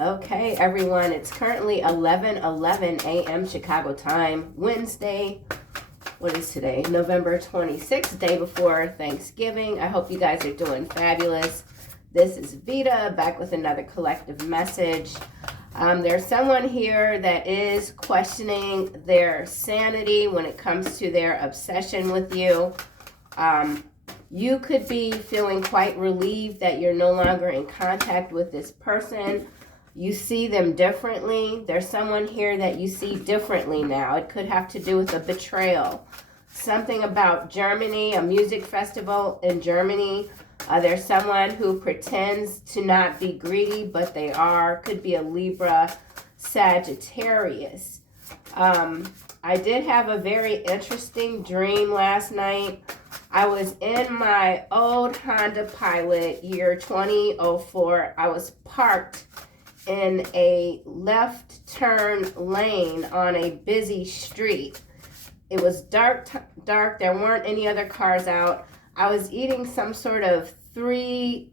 Okay, everyone, it's currently 11:11 a.m. Chicago time, Wednesday. What is today? November 26th, day before Thanksgiving. I hope you guys are doing fabulous. This is Veda, back with another collective message. There's someone here that is questioning their sanity when it comes to their obsession with you. You could be feeling quite relieved that you're no longer in contact with this person. You see them differently. There's someone here that you see differently now. It could have to do with a betrayal. Something about Germany, a music festival in Germany. There's someone who pretends to not be greedy, but they are. Could be a Libra, Sagittarius. I did have a very interesting dream last night. I was in my old Honda Pilot, year 2004. I was parked in a left turn lane on a busy street. It was dark. There weren't any other cars out. I was eating some sort of beef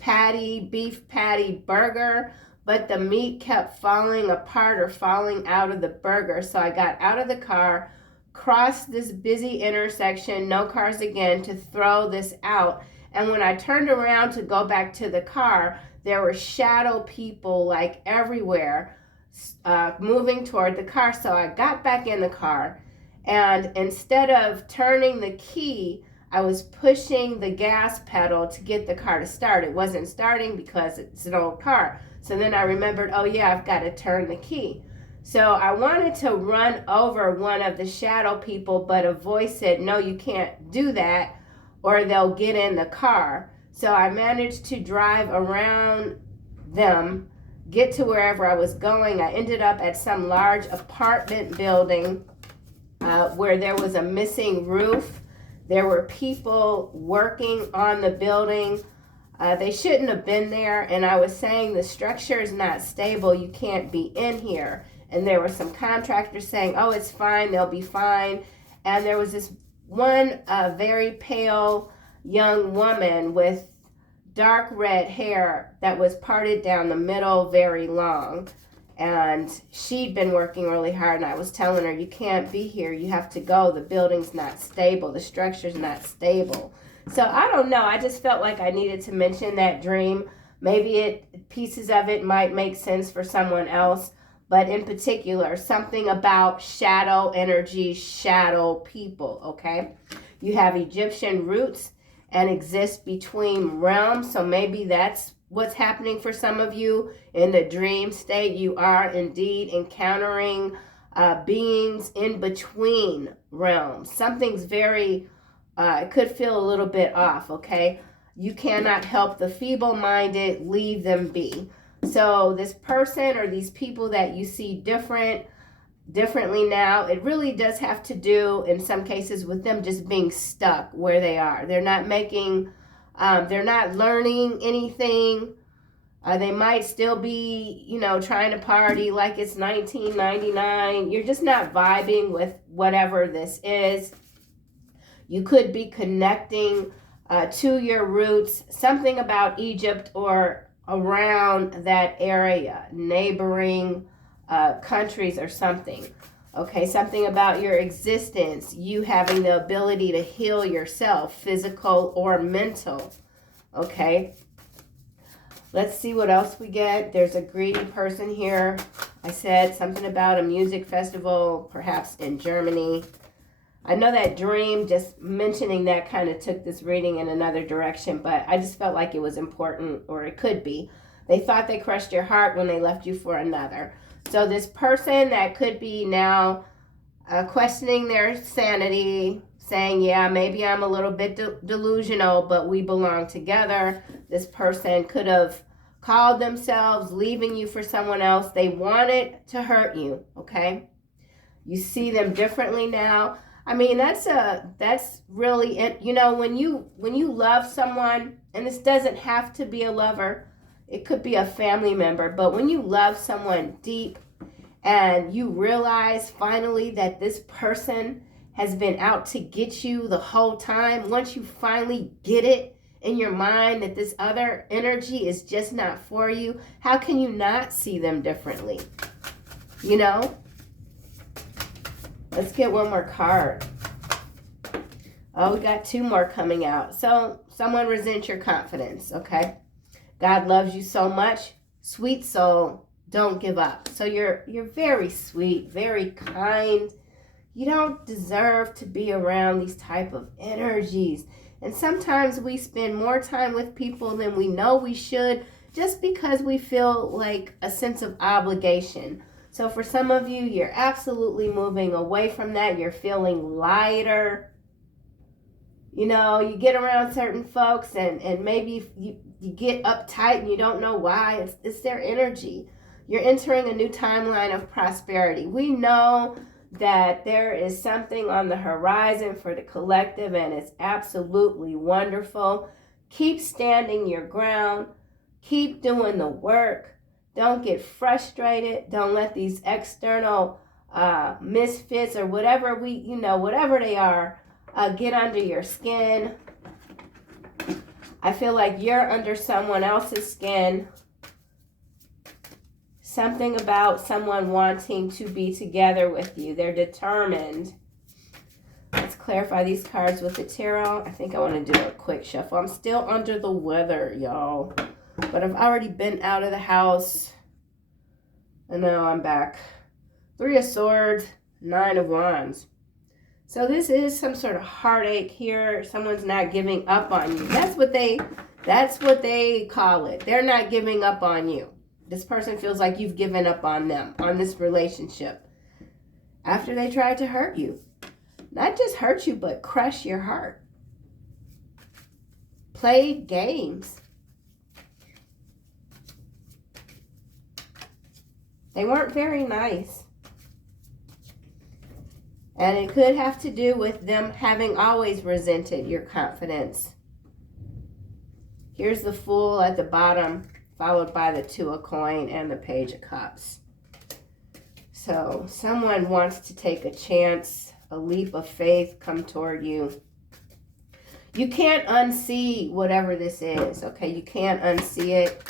patty burger, but the meat kept falling apart or falling out of the burger. So I got out of the car, crossed this busy intersection, no cars again, to throw this out. And when I turned around to go back to the car, there were shadow people like everywhere moving toward the car. So I got back in the car, and instead of turning the key, I was pushing the gas pedal to get the car to start. It wasn't starting because it's an old car. So then I remembered, oh yeah, I've got to turn the key. So I wanted to run over one of the shadow people, but a voice said, no, you can't do that or they'll get in the car. So I managed to drive around them, get to wherever I was going. I ended up at some large apartment building where there was a missing roof. There were people working on the building. They shouldn't have been there. And I was saying the structure is not stable. You can't be in here. And there were some contractors saying, oh, it's fine. They'll be fine. And there was this one very pale young woman with dark red hair that was parted down the middle, very long. And she'd been working really hard, and I was telling her, you can't be here. You have to go. The building's not stable. The structure's not stable. So I don't know. I just felt like I needed to mention that dream. Maybe pieces of it might make sense for someone else. But in particular, something about shadow energy, shadow people, okay? You have Egyptian roots and exist between realms. So maybe that's what's happening for some of you in the dream state. You are indeed encountering beings in between realms. Something's very, it could feel a little bit off, okay? You cannot help the feeble-minded, leave them be. So this person or these people that you see differently now, it really does have to do in some cases with them just being stuck where they are. They're not making, they're not learning anything. They might still be, trying to party like it's 1999. You're just not vibing with whatever this is. You could be connecting to your roots, something about Egypt or around that area, neighboring countries or something. Okay, something about your existence, you having the ability to heal yourself, physical or mental. Okay, let's see what else we get. There's a greedy person here. I said something about a music festival, perhaps in Germany. I know that dream, just mentioning that kind of took this reading in another direction, but I just felt like it was important, or it could be. They thought they crushed your heart when they left you for another. So this person that could be now questioning their sanity, saying, yeah, maybe I'm a little bit delusional, but we belong together. This person could have called themselves leaving you for someone else. They wanted to hurt you, okay? You see them differently now. I mean, that's really it. When you love someone, and this doesn't have to be a lover, it could be a family member, but when you love someone deep and you realize finally that this person has been out to get you the whole time, once you finally get it in your mind that this other energy is just not for you, how can you not see them differently? You know? Let's get one more card. Oh, we got 2 more coming out. So, someone resents your confidence, okay? God loves you so much. Sweet soul, don't give up. So you're very sweet, very kind. You don't deserve to be around these type of energies. And sometimes we spend more time with people than we know we should just because we feel like a sense of obligation. So for some of you, you're absolutely moving away from that. You're feeling lighter. You know, you get around certain folks and maybe you get uptight and you don't know why. It's their energy. You're entering a new timeline of prosperity. We know that there is something on the horizon for the collective, and it's absolutely wonderful. Keep standing your ground. Keep doing the work. Don't get frustrated. Don't let these external misfits or whatever whatever they are, get under your skin. I feel like you're under someone else's skin. Something about someone wanting to be together with you. They're determined. Let's clarify these cards with the tarot. I think I want to do a quick shuffle. I'm still under the weather, y'all. But I've already been out of the house. And now I'm back. 3 of Swords, 9 of Wands. So this is some sort of heartache here. Someone's not giving up on you. That's what they call it. They're not giving up on you. This person feels like you've given up on them, on this relationship, after they tried to hurt you. Not just hurt you, but crush your heart. Play games. They weren't very nice. And it could have to do with them having always resented your confidence. Here's the Fool at the bottom, followed by the 2 of Coins and the Page of Cups. So someone wants to take a chance, a leap of faith come toward you. You can't unsee whatever this is, okay? You can't unsee it.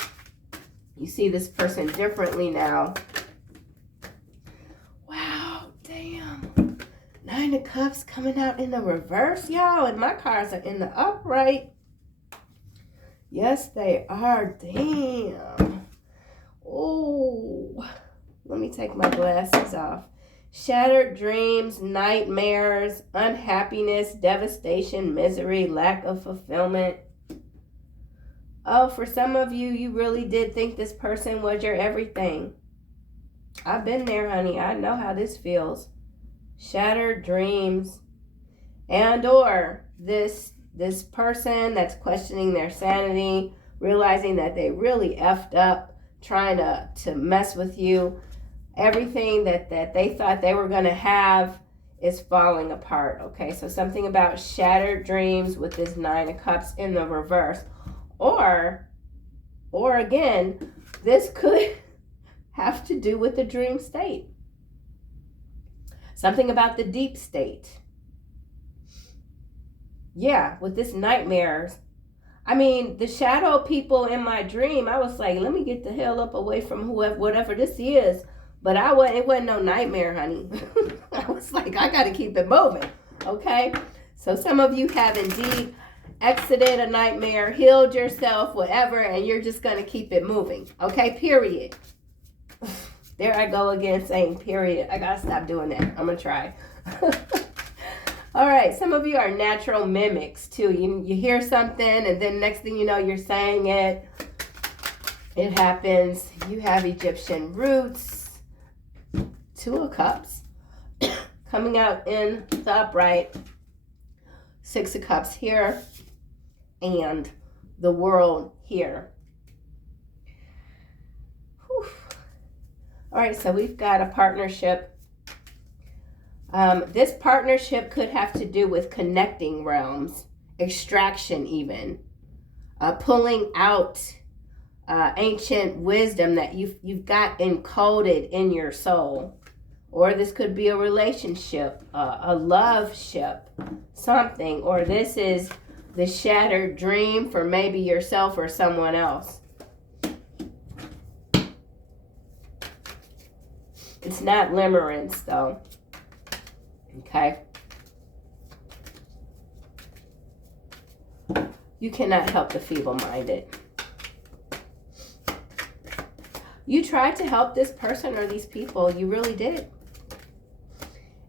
You see this person differently now. Wow, damn. 9 of Cups coming out in the reverse, y'all. And my cards are in the upright. Yes, they are. Damn. Oh, let me take my glasses off. Shattered dreams, nightmares, unhappiness, devastation, misery, lack of fulfillment. Oh, for some of you, you really did think this person was your everything. I've been there, honey. I know how this feels. Shattered dreams. And or this person that's questioning their sanity, realizing that they really effed up, trying to mess with you. Everything that they thought they were going to have is falling apart, okay? So something about shattered dreams with this 9 of Cups in the reverse. Or again, this could have to do with the dream state. Something about the deep state. Yeah, with this nightmares. I mean, the shadow people in my dream, I was like, let me get the hell up away from whatever this is. But it wasn't no nightmare, honey. I was like, I got to keep it moving, okay? So some of you have indeed exited a nightmare, healed yourself, whatever, and you're just going to keep it moving, okay? Period. There I go again saying period. I got to stop doing that. I'm going to try. All right, some of you are natural mimics, too. You hear something, and then next thing you know, you're saying it. It happens. You have Egyptian roots. 2 of Cups coming out in the upright. 6 of Cups here. And the World here. Whew. All right, so we've got a partnership. This partnership could have to do with connecting realms, extraction even, pulling out ancient wisdom that you've got encoded in your soul. Or this could be a relationship, a love ship, something. Or this is the shattered dream for maybe yourself or someone else. It's not limerence though. Okay. You cannot help the feeble-minded. You tried to help this person or these people. You really did.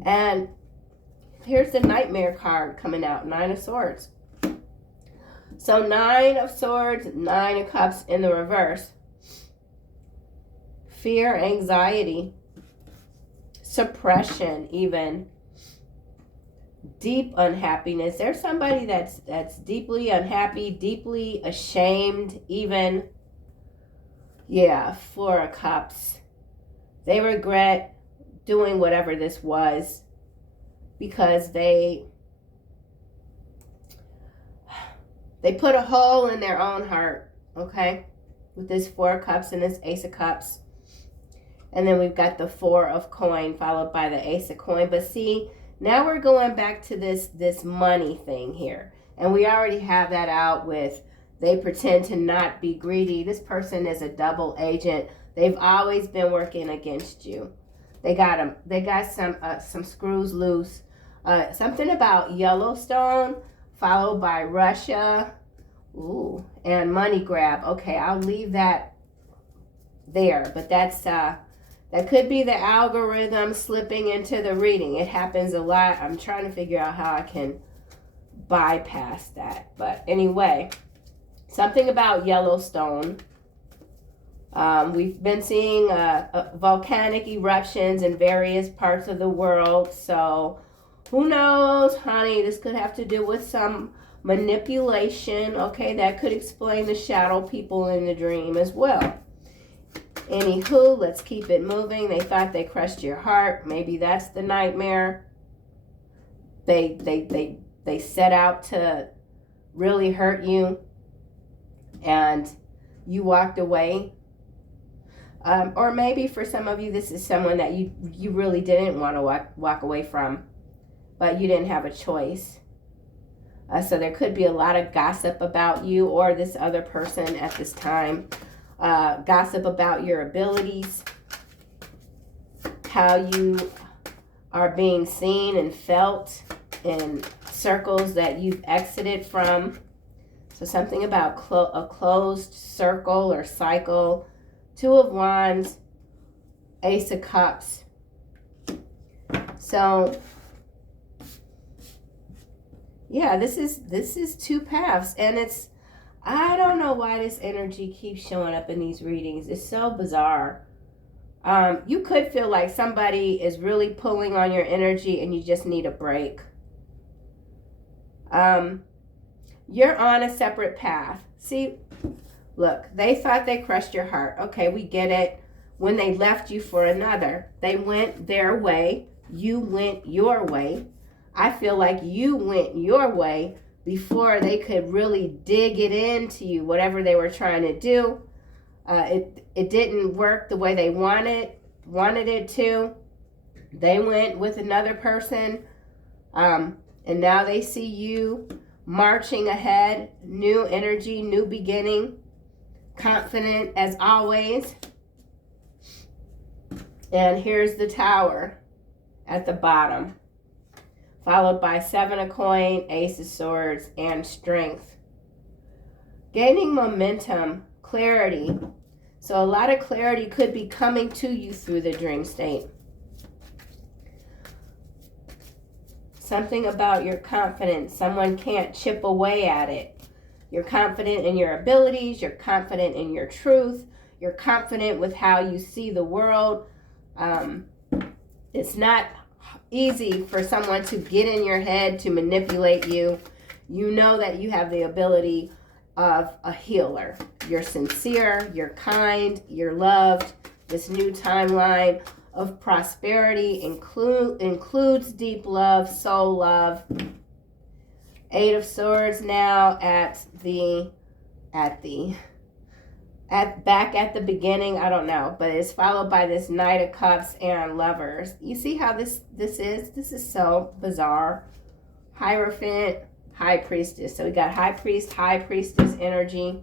And here's the nightmare card coming out. 9 of Swords. So 9 of Swords, 9 of Cups in the reverse. Fear, anxiety, suppression even. Deep unhappiness. There's somebody that's deeply unhappy, deeply ashamed even. Yeah, 4 of Cups. They regret doing whatever this was because they put a hole in their own heart, okay? With this 4 of Cups and this Ace of Cups. And then we've got the 4 of Coin followed by the Ace of Coin. But see, now we're going back to this money thing here. And we already have that out with they pretend to not be greedy. This person is a double agent. They've always been working against you. They got some screws loose. Something about Yellowstone followed by Russia. Ooh, and money grab. Okay, I'll leave that there. But that's that could be the algorithm slipping into the reading. It happens a lot. I'm trying to figure out how I can bypass that. But anyway, something about Yellowstone. We've been seeing volcanic eruptions in various parts of the world. So who knows, honey? This could have to do with some manipulation. Okay, that could explain the shadow people in the dream as well. Anywho, let's keep it moving. They thought they crushed your heart. Maybe that's the nightmare. They set out to really hurt you, and you walked away. Or maybe for some of you, this is someone that you really didn't want to walk away from, but you didn't have a choice. So there could be a lot of gossip about you or this other person at this time. Gossip about your abilities, how you are being seen and felt in circles that you've exited from. So something about a closed circle or cycle. 2 of Wands, Ace of Cups. So yeah, this is 2 paths, and I don't know why this energy keeps showing up in these readings. It's so bizarre. You could feel like somebody is really pulling on your energy and you just need a break. You're on a separate path. See, look, they thought they crushed your heart. Okay, we get it. When they left you for another, they went their way. You went your way. I feel like you went your way before they could really dig it into you, whatever they were trying to do. It didn't work the way they wanted it to. They went with another person, and now they see you marching ahead, new energy, new beginning, confident as always. And here's the Tower at the bottom, followed by 7 of Coin, Ace of Swords, and Strength. Gaining momentum, clarity. So a lot of clarity could be coming to you through the dream state. Something about your confidence. Someone can't chip away at it. You're confident in your abilities. You're confident in your truth. You're confident with how you see the world. It's not easy for someone to get in your head to manipulate you. You know that you have the ability of a healer. You're sincere, you're kind, you're loved. This new timeline of prosperity includes deep love, soul love. 8 of Swords now back at the beginning, I don't know, but it's followed by this Knight of Cups and Lovers. You see how this is? This is so bizarre. Hierophant, High Priestess. So we got High Priest, High Priestess energy.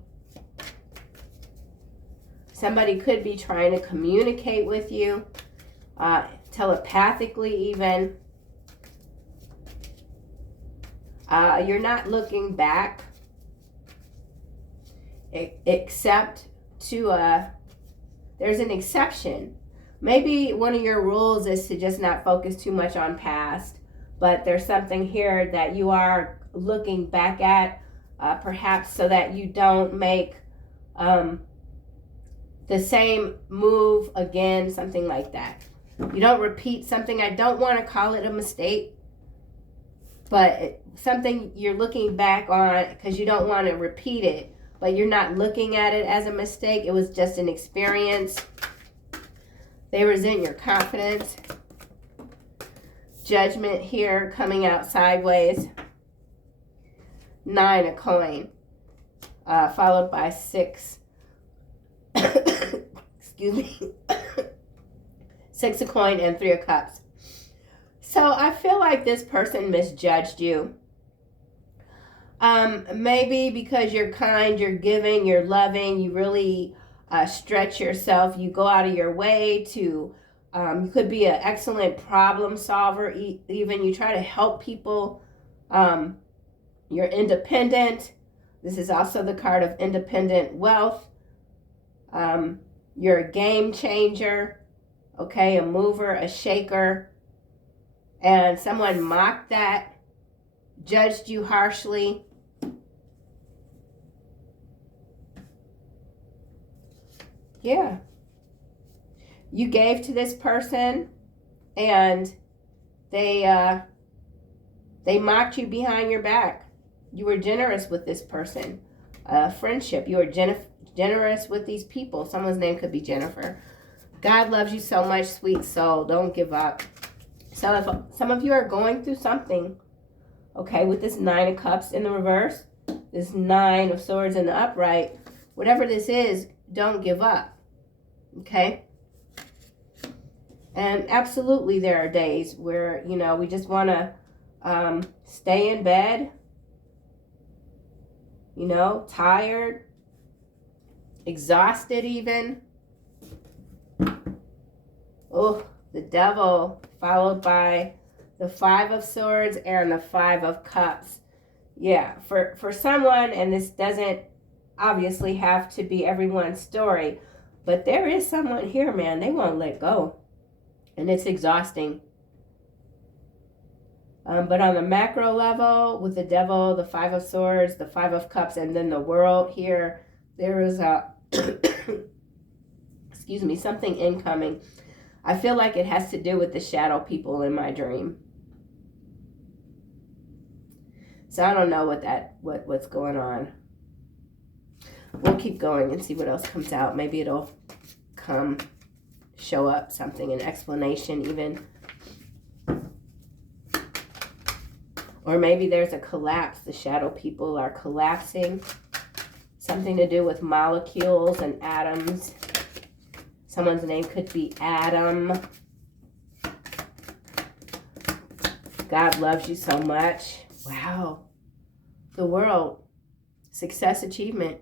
Somebody could be trying to communicate with you, telepathically even. You're not looking back, except to, there's an exception. Maybe one of your rules is to just not focus too much on past, but there's something here that you are looking back at, perhaps so that you don't make the same move again, something like that. You don't repeat something. I don't want to call it a mistake, but something you're looking back on because you don't want to repeat it, but you're not looking at it as a mistake. It was just an experience. They resent your confidence. Judgment here coming out sideways. 9 of coin, followed by 6. Excuse me. 6 of coin and 3 of cups. So I feel like this person misjudged you. Maybe because you're kind, you're giving, you're loving, you really stretch yourself. You go out of your way to, you could be an excellent problem solver. Even you try to help people. You're independent. This is also the card of independent wealth. You're a game changer. Okay, a mover, a shaker. And someone mocked that, judged you harshly. Yeah. You gave to this person and they mocked you behind your back. You were generous with this person. Friendship. You were generous with these people. Someone's name could be Jennifer. God loves you so much, sweet soul. Don't give up. So if some of you are going through something, okay, with this 9 of cups in the reverse, this 9 of swords in the upright, whatever this is, don't give up. Okay? And absolutely there are days where, you know, we just want to stay in bed, you know, tired, exhausted even. Oh, the devil, followed by the 5 of swords and the 5 of cups. Yeah, for someone, and this doesn't obviously have to be everyone's story, but there is someone here, man, they won't let go. And it's exhausting. But on the macro level, with the devil, the 5 of swords, the 5 of cups, and then the world here, there is a, excuse me, something incoming. I feel like it has to do with the shadow people in my dream. So I don't know what's going on. We'll keep going and see what else comes out. Maybe it'll show up something, an explanation even. Or maybe there's a collapse. The shadow people are collapsing. Something to do with molecules and atoms. Someone's name could be Adam. God loves you so much. Wow. The world. Success, achievement.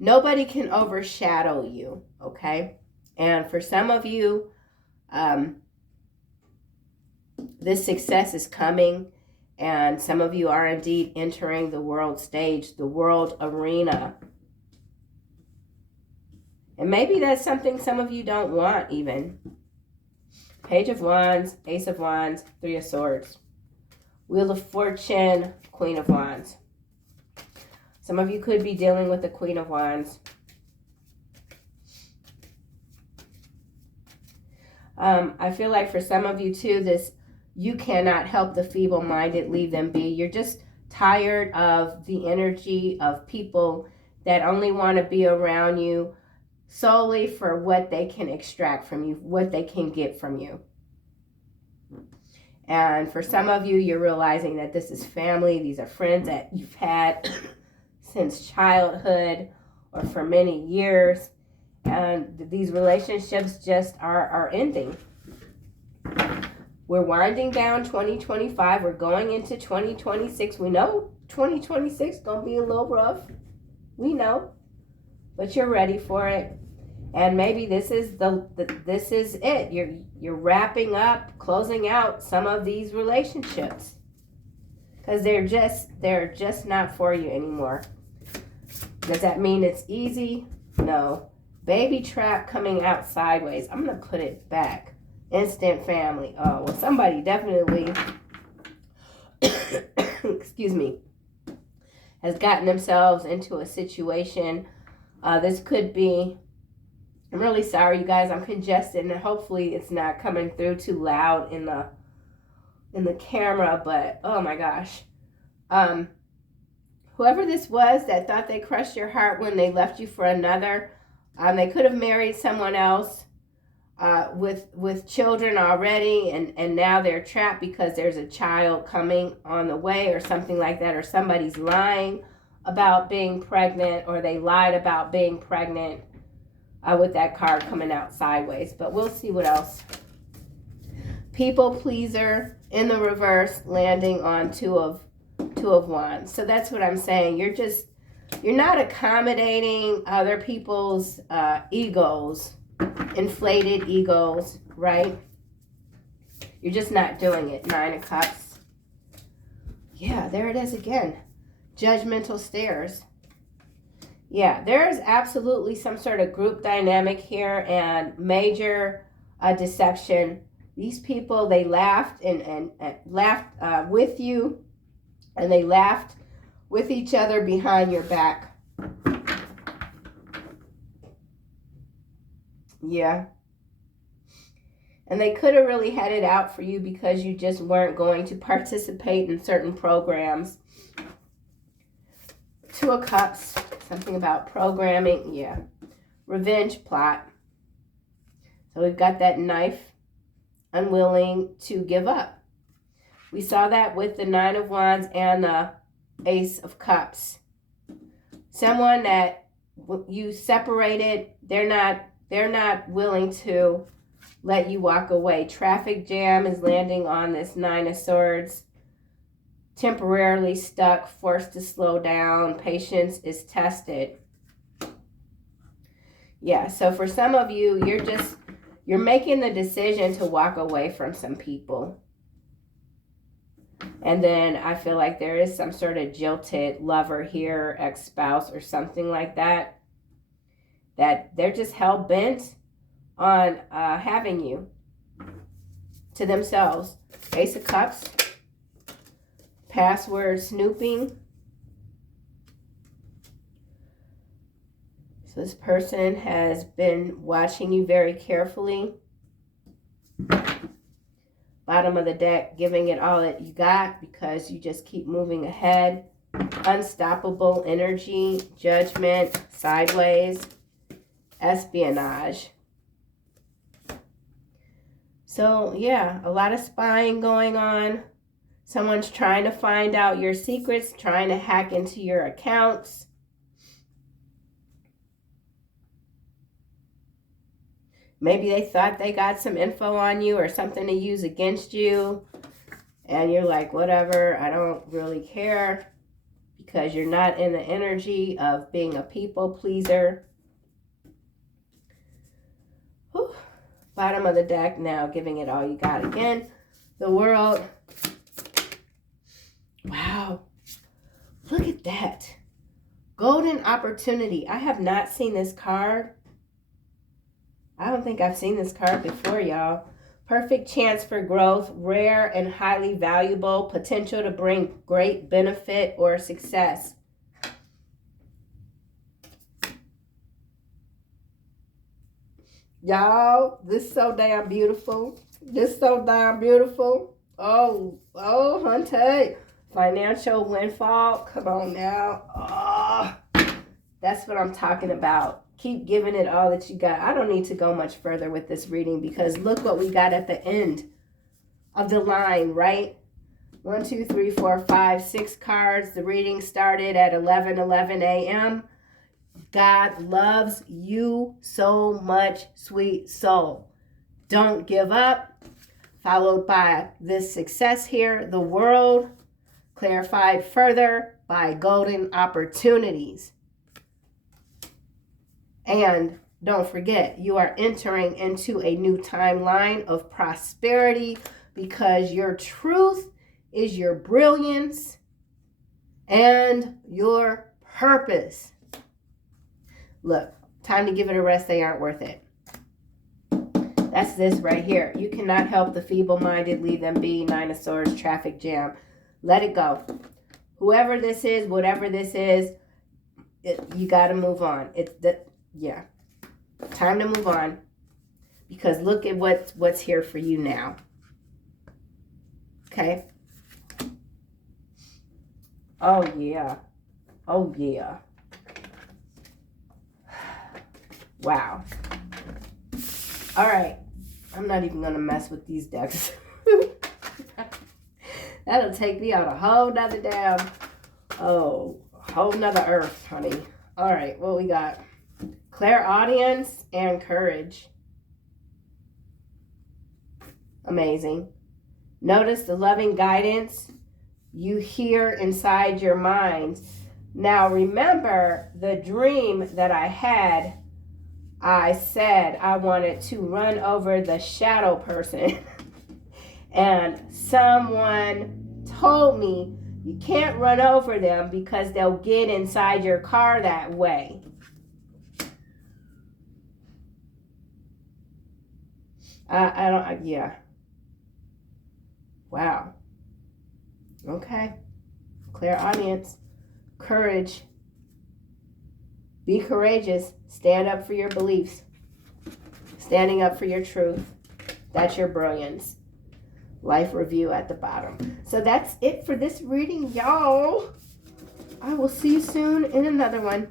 Nobody can overshadow you, okay? And for some of you, this success is coming, and some of you are indeed entering the world stage, the world arena. And maybe that's something some of you don't want even. Page of Wands, Ace of Wands, 3 of Swords. Wheel of Fortune, Queen of Wands. Some of you could be dealing with the Queen of Wands. I feel like for some of you too, this, you cannot help the feeble-minded, leave them be. You're just tired of the energy of people that only want to be around you solely for what they can extract from you, what they can get from you. And for some of you, you're realizing that this is family. These are friends that you've had since childhood or for many years. And these relationships just are ending. We're winding down 2025. We're going into 2026. We know 2026 gonna be a little rough. We know, but you're ready for it. And maybe this is this is it. You're wrapping up, closing out some of these relationships because they're just not for you anymore. Does that mean it's easy? No. Baby trap coming out sideways. I'm gonna put it back. Instant family. Oh, well, somebody definitely, excuse me, has gotten themselves into a situation. This could be, I'm really sorry, you guys. I'm congested, and hopefully it's not coming through too loud in the camera. But oh my gosh, whoever this was that thought they crushed your heart when they left you for another, they could have married someone else. With children already, and now they're trapped because there's a child coming on the way or something like that, or somebody's lying about being pregnant, or they lied about being pregnant with that card coming out sideways. But we'll see what else. People pleaser in the reverse, landing on two of wands. So that's what I'm saying. You're not accommodating other people's egos, inflated egos, right? You're just not doing it. 9 of Cups. Yeah, there it is again. Judgmental stares. Yeah, there is absolutely some sort of group dynamic here and major deception. These people, they laughed and laughed with you, and they laughed with each other behind your back. Yeah. And they could have really had it out for you because you just weren't going to participate in certain programs. 2 of Cups, something about programming. Yeah. Revenge plot. So we've got that knife, unwilling to give up. We saw that with the 9 of Wands and the Ace of Cups. Someone that you separated, they're not willing to let you walk away. Traffic jam is landing on this 9 of Swords. Temporarily stuck, forced to slow down. Patience is tested. Yeah, so for some of you, you're making the decision to walk away from some people. And then I feel like there is some sort of jilted lover here, ex-spouse or something like that. That they're just hell-bent on having you to themselves. Ace of Cups. Password snooping. So this person has been watching you very carefully. Bottom of the deck, giving it all that you got because you just keep moving ahead. Unstoppable energy. Judgment. Sideways. Espionage. So yeah, a lot of spying going on. Someone's trying to find out your secrets, trying to hack into your accounts. Maybe they thought they got some info on you or something to use against you. And you're like, whatever, I don't really care. Because you're not in the energy of being a people pleaser. Whew. Bottom of the deck now, giving it all you got again. The World. Wow. Look at that. Golden opportunity. I have not seen this card. I don't think I've seen this card before, y'all. Perfect chance for growth. Rare and highly valuable. Potential to bring great benefit or success. Y'all, this is so damn beautiful. This is so damn beautiful. Oh, hunty. Financial windfall. Come on now. Oh, that's what I'm talking about. Keep giving it all that you got. I don't need to go much further with this reading because look what we got at the end of the line, right? 1, 2, 3, 4, 5, 6 cards. The reading started at 11:11 a.m. God loves you so much, sweet soul. Don't give up. followed by this success here, the world, clarified further by golden opportunities. And don't forget, you are entering into a new timeline of prosperity because your truth is your brilliance and your purpose. Look, time to give it a rest. They aren't worth it. That's this right here. You cannot help the feeble-minded. Leave them be. Nine of Swords, traffic jam. Let it go. Whoever this is, whatever this is, you got to move on. Yeah. Time to move on. Because look at what's here for you now. Okay? Oh, yeah. Oh, yeah. Wow. All right. I'm not even going to mess with these decks. That'll take me out a whole nother whole nother earth, honey. All right. What we got? Clairaudience and courage. Amazing. Notice the loving guidance you hear inside your mind. Now remember the dream that I had. I said I wanted to run over the shadow person. And someone told me you can't run over them because they'll get inside your car that way. Yeah. Wow. Okay. Clairaudience. Courage. Be courageous. Stand up for your beliefs. Standing up for your truth. That's your brilliance. Life review at the bottom. So that's it for this reading, y'all. I will see you soon in another one.